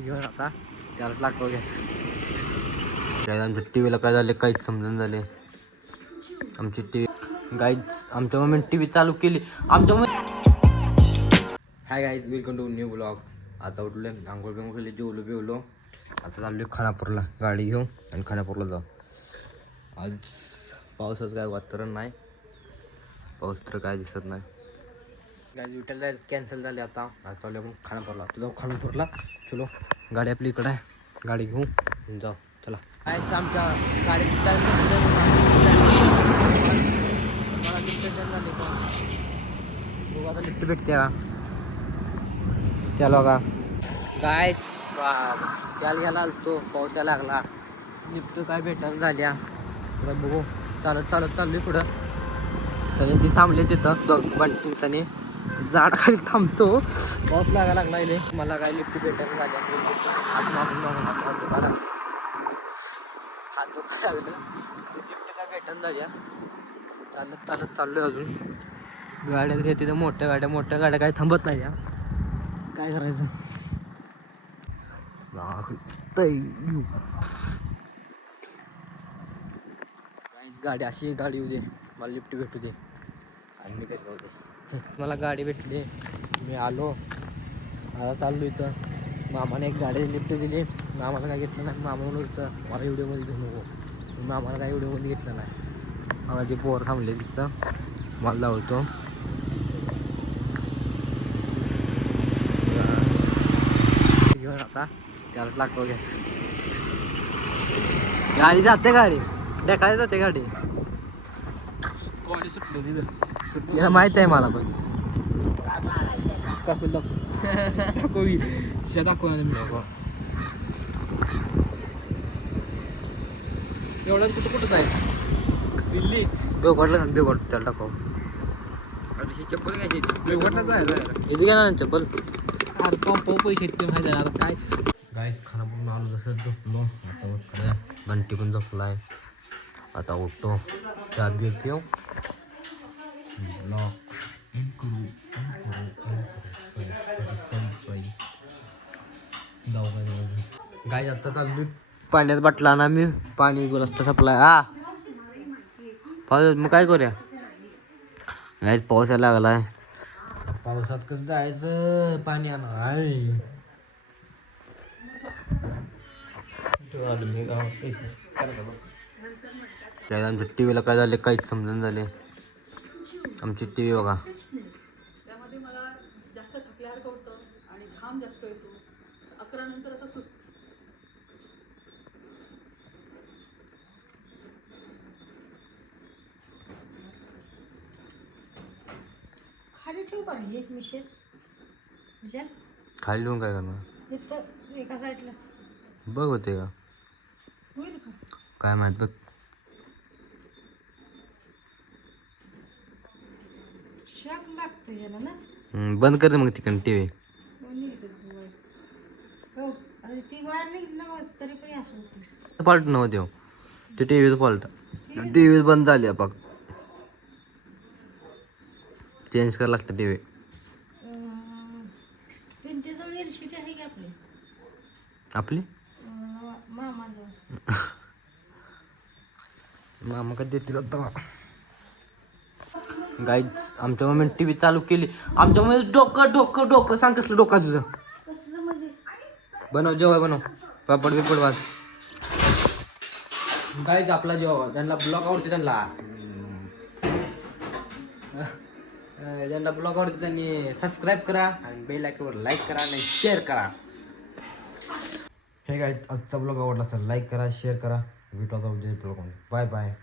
घेऊन आता त्यालाच लागतो घ्यायचं. आमच्या टी व्हीला काय झाले काहीच समजून झाले. आमची टी व्ही गाईज आमच्या मम्मीने टी व्ही चालू केली. आमच्या hi guys, welcome to new blog. आता उठले, आंघोळ बिंघोळ केली, जेवलो बिवलो. आता चाललो खानापूरला गाडी घेऊन आणि खानापूरला जाऊ. आज पावसाचं काय वातावरण नाही, पाऊस तर काय दिसत नाही. गाडी विटायला जायचं कॅन्सल झाले. आता चालू आपण खानापूरला. जाऊ खानापूरला. चलो, गाडी आपली इकडं आहे, गाडी घेऊन जाऊ. चला. काय आमच्या गाडी मला लिफ्ट झाली का बघू आता, लिफ्ट भेटते का त्याला का गायच. त्याला यायला आलतो, पाऊस यायला लागला, लिफ्ट काय भेटायला झाल्या. तर बघू, चालत चाललोय पुढं. सनी ती थांबले तिथं बंटी सनी झाडाखाली थांबतो. पाऊस लागायला लागला इथे. मला काय लिफ्ट भेटायला झाल्या. हात मागून हात दुखायला लागलं. लिफ्ट काय भेटायला झाल्या. चालत चाललोय अजून. गाड्या तरी तिथं मोठ्या गाड्या काही थांबत नाही या. काय करायचं. गाडी अशी गाडी येऊ दे, मला लिफ्ट भेटू दे आणि मी घरी जाऊ दे. मला गाडी भेटली, मी आलो. आता चाललो इथं. मामाने एक गाडी लिफ्ट दिली. मामाला काय घेतलं नाही. मामा म्हणून होतं मला व्हिडिओमध्ये घेऊ नको. मामाला काय व्हिडिओमध्ये घेतलं नाही. मला जे पोर थांबले तिथं मला लावतो. घेऊन आता त्यालाच लागतो घ्यायचं. गाडी जाते, गाडी ढेकायला जाते गाडी. सुटली माहित आहे मला, पण एवढं कुठं जायचं. दिल्ली बेगोट त्याला टाकाव. चप्पल घ्यायची बेगोटला जायचं. इथे घ्या ना चप्पल. अरे पैसे इतके माहिती आहे काय. गाईस खानापूरून आलो, जसं झोपलो. आता उठलं, बंटी पण झोपलाय. आता उठतो, चहा बी पिऊ, ब्लॉग गाय. आता चालू पाण्यात बाटला ना, मी पाणी गुलास्ता सप्लाय. पाऊस मग काय करूया. गायच पाऊस यायला लागलाय. पावसात कसं जायचं, पाणी आणाय. आमच्या टी व्हीला काय झाले काहीच समजून झाले. आमची टी व्ही बघा. त्यामध्ये मला जास्त थकल्यासारखं होतं आणि घाम जास्त येतो. 11 नंतर आता खाली ठेवू का एक मिशन खाली ठेवून काय करणार. इथं एका साईडला बघ होते का होईल का काय माहित. बघ शाक लागतं याला ना. बंद कर मग तिकडे टी व्ही. हो, आणि ती वायर निघली ना मग तरी पण असं होतं. फॉल्ट नव्हते, ते टी व्हीचं फॉल्ट. टी व्ही बंद झाली आता, चेंज करायला लागतं टी व्ही. पिंटीजवळ एलशीटी आहे की आपली आपली मामाजवळ. मामा कधी देतील होता. गाईज आमच्या मम्मीने टी व्ही चालू केली. आमच्या मम्मी डोकं सांग कसलं डोकं तुझं. कसलं म्हणजे बनव जेव्हा बनव पापड बिपड वाज. गाईज आपला जेव्हा त्यांना ब्लॉग आवडते, ज्यांना ब्लॉग आवडते त्यांनी सबस्क्राईब करा आणि बेल आयकॉनवर लाईक करा आणि शेअर करा. हे गाईज आजचा ब्लॉग आवडला असेल लाईक करा, शेअर करा. भेटू आता उद्या ब्लॉग. Bye bye.